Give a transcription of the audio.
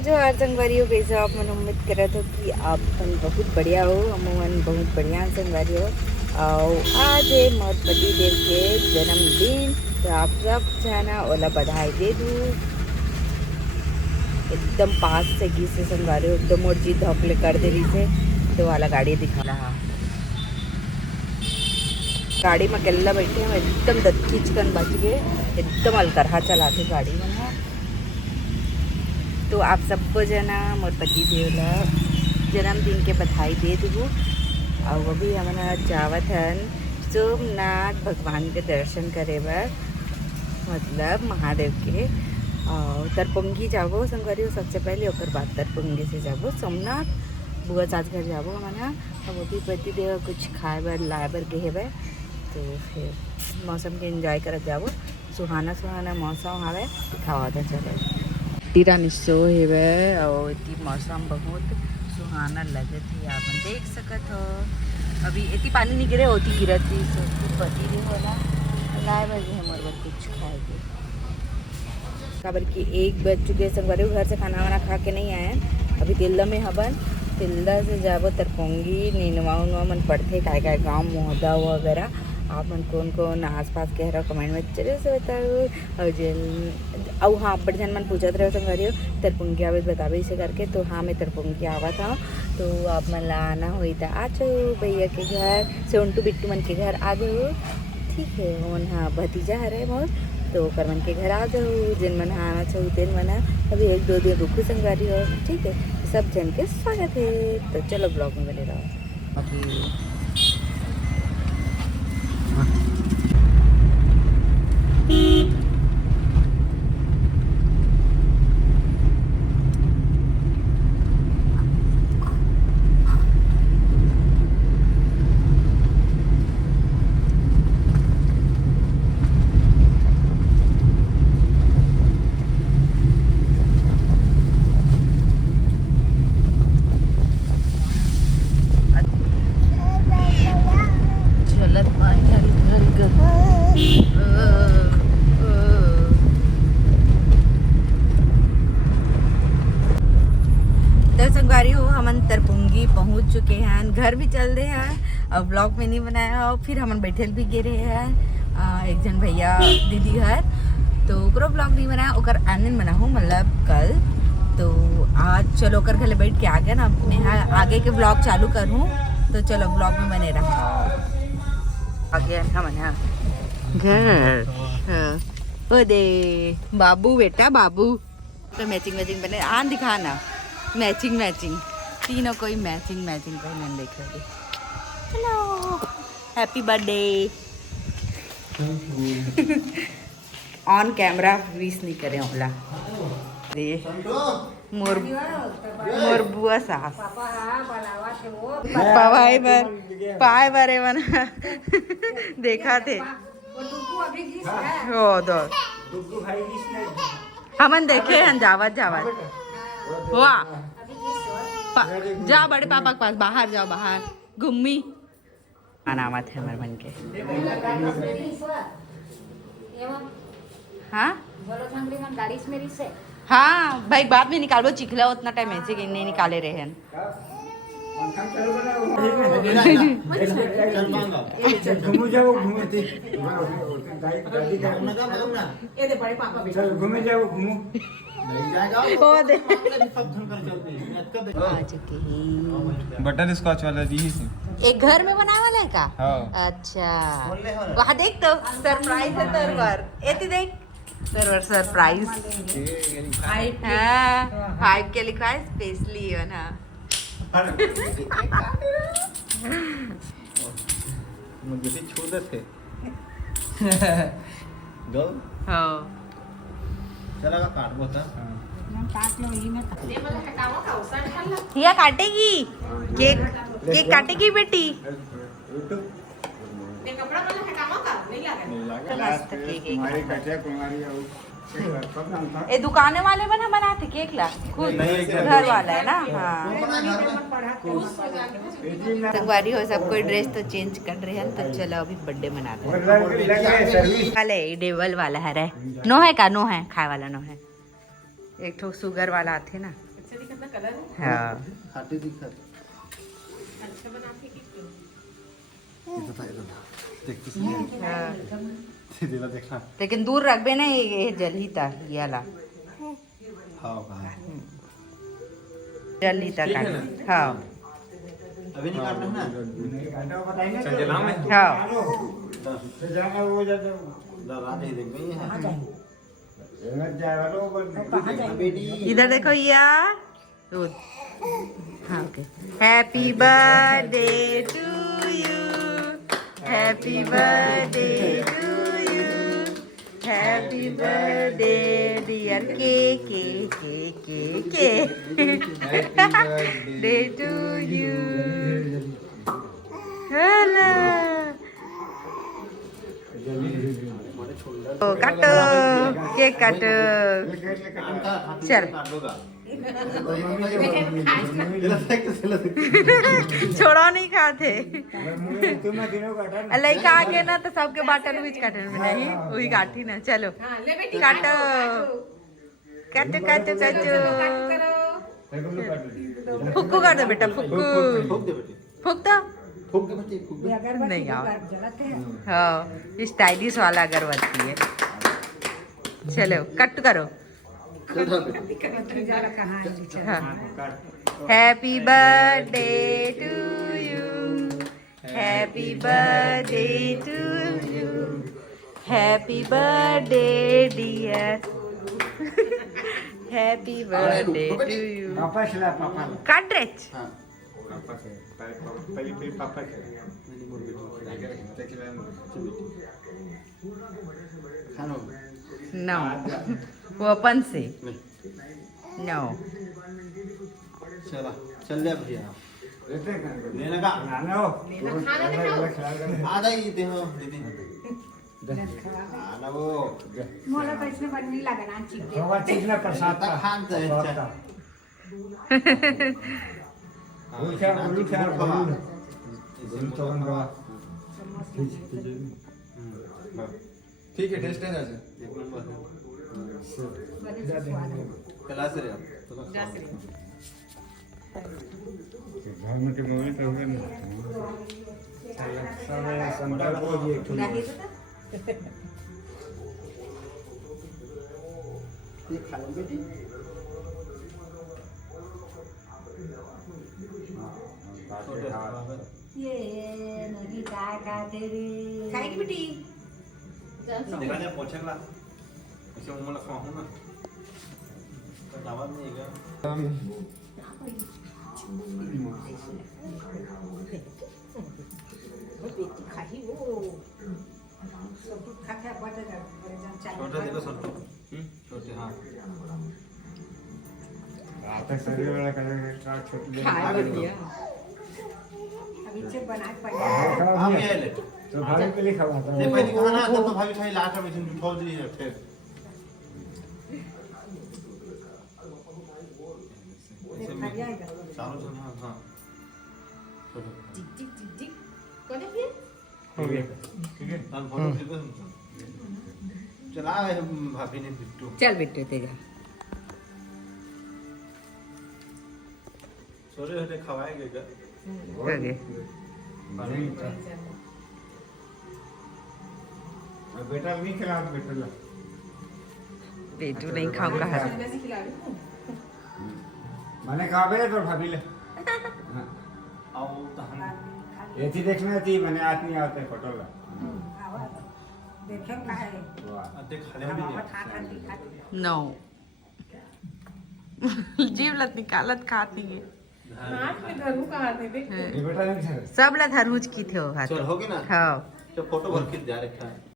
जय जोहार संगवारी हो। कैसे आप मन उम्मीद करे थे कि आप मन बहुत बढ़िया हो, हम मन बहुत बढ़िया संगवारी हो। और आज है मोर पति देव के जन्मदिन, तो आप सब जाना ओला बधाई दे दूँ। एकदम पास से घी से संगवारी हो, एकदम मोर जी धोकले कर दे रही से तो वाला गाड़ी दिखा रहा। गाड़ी में अकेला बैठे हैं, एकदम दत्तीचकन बच गए, एकदम अलकरहा चलाते गाड़ी में है। तो आप सबको जना मोर पति देव ला जन्मदिन के बधाई दे दूँ। और वो भी हमारा जावत हन सोमनाथ भगवान के दर्शन करे बर, मतलब महादेव के। और तरपुंगी जाबो संगवारी हो सबसे पहले, और बाद तरपुंगी से जाबो सोमनाथ बुआ सास घर जाबो हमारा। और वो भी पति देव कुछ खाए बर लाए बर गए बर, तो फिर मौसम के एंजॉय करत जाबो। सुहाना सुहाना मौसम हवे, खावा था चलो टीरा निश्चो हेवे। और इतनी मौसम बहुत सुहाना लगे थी, आप देख सकत हो। अभी इतनी पानी नहीं गिरे, होती गिरत थी तो पति नहीं होला लाए बजे हमारे कुछ खाएगी। खबर कि 1 बज चुके संगवारी घर से खाना वाना खा के नहीं आए, अभी तिल्दा में हवन। तिल्दा से जाबो तरपुंगी नीनवा उनवा मन पड़ते काय काय गाँव मोहदा वगैरह। आप मन कौन कौन आस पास कह रहे हो कमेंट में चले से बताओ। और जेल और हाँ बड़े जन मन पूछत रहे संगवारी हो तरपुंगी आवे बतावे इसे करके, तो हाँ मैं तरपुंगी आवा था। तो आप मन ला आना हुई था आ जाओ भैया के घर, सोनटू बिट्टू मन के घर आ जाओ, ठीक है। मन हाँ भतीजा है मोर, तो कर मन के घर आ जाओ। जिन मन हाँ आना चाहो तेन मन अभी 1-2 दिन रुकू संगवारी हो, ठीक है। सब जन के स्वागत है, तो चलो ब्लॉग में बने रहो। अभी संगवारी हो हम तरपुंगी पहुंच चुके हैं, घर भी चल रहे हैं। अब ब्लॉग में नहीं बनाया, और फिर हम बैठल भी गिरे हैं एक जन भैया दीदी घर, तो ओकरो ब्लॉग नहीं बनाया, ओकर आनंद बनाऊँ मतलब कल। तो आज चलो ओकर घर बैठ के आ गया ना, मैं आगे के ब्लॉग चालू करूँ, तो चलो ब्लॉग में बने रहा। आगे हम घर ओ दे बाबू बेटा बाबू, तो मैचिंग मैचिंग बने आन दिखाना, मैचिंग मैचिंग तीनों कोई मैचिंग मैचिंग पहन देख रहे। Hello happy birthday. On camera wish नहीं करे होला मोर मोर बुआ सास पावाई बारे मन देखा थे हो दो हमन देखे हैं जावत वाह। जा बड़े पापा के पास, बाहर जाओ, बाहर घूमी अनामत है हमारे मन के। हाँ हाँ भाई बाद में निकालो चिखला, उतना टाइम ऐसे नहीं निकाले रहे हैं। बटर स्कॉच वाला दी एक घर में बनाने वाला है का? हाँ। अच्छा वहाँ देख, तो सरप्राइज है तेरे पर, एती देख तेरे सरप्राइज। हाँ हाइप के लिखा है स्पेशली है ना। मुझे छूते थे गो हाँ चला का काट बोता हिया काटेगी केक, केक काटेगी बेटी। ये दुकाने वाले बना बनाते केक ला खुद, घर वाला है ना। हाँ संगवारी हो सब कोई ड्रेस तो चेंज कर रहे हैं, तो चलो अभी बर्थडे मनाते हैं। वाले डेवल वाला है रे, नो है का? नो है, खाए वाला नो है। एक ठो शुगर वाला आते ना, हाँ खाते दिखा देखते हाँ। देखना लेकिन दूर रख बे ना, ये जल ही था ये वाला हाँ कहाँ जल ही था हाँ अभी नहीं काटना ना चल जला में हाँ लगा नहीं देख गई है इधर देखो या दूध हाँ okay happy birthday to you happy birthday to you happy birthday dear के डे टू यू हेलो काटो केक काटो चल छोड़ो नहीं खाते लड़का आगे ना तो सबके बाटल बीच काटन में नहीं वही काटी ना चलो काटो काटो काटो काटो फुक्कू कर दो बेटा फुक्कू फूक दे बेटी फुक दो फूक दे बेटी फूक दे नहीं आओ हाँ स्टाइलिश वाला अगरबत्ती है चलो कट करो happy birthday to you happy birthday to you happy birthday dear happy birthday to you काट रे नो वो अपन से नो चला चल जा भैया लेना का आधा ही दे हो दीदी आना वो मला पैसे बनवी लागणार चिकन बाबा चिकन प्रसाद आता खान दे ठीक है टेस्ट है जैसे एक नंबर क्लास रे घर में के मूवी तो होगा ना समय संदर्भ को ये ये खा लो बेटी ये नदी काय खाते रे काय की बेटी देखा जा पोछेला ऐसे मुंह लगा हूं ना आवाज नहीं है खाही वो सब खाते पड़ते छोटा देखो सब छोटे हां आता शरीर वाला करेंगे स्टार्ट छोटे खाया बढ़िया अभी से बना पड़ा हम ये ले तो भाभी के लिए खवाता नहीं पहले खाना तब तो भाभी खाई लास्ट में तुम छोड़ दी फिर चारों जन हां हां छोटो टिक टिक टिक टिक कोने फिर हो गया ठीक है हम फोटो क्लिक कर चला भाभी ने बिट्टू चल बेटे तेरा सोरे हटे खवाएंगे क्या हो गए बेटा नहीं खिला बेटा ला बेटू नहीं खाऊंगा हर मैंने कहा बे तो भाभी ले आओ तो हम ये थी देखना थी मैंने आज नहीं आते फोटो ला देखे का है वाह देख खाने भी नहीं नो जीव लत निकालत खाती है ये बेटा नहीं खा सब ला धरुज की थे हो हाथ चल होगी ना हाँ तो फोटो भर के जा रखा है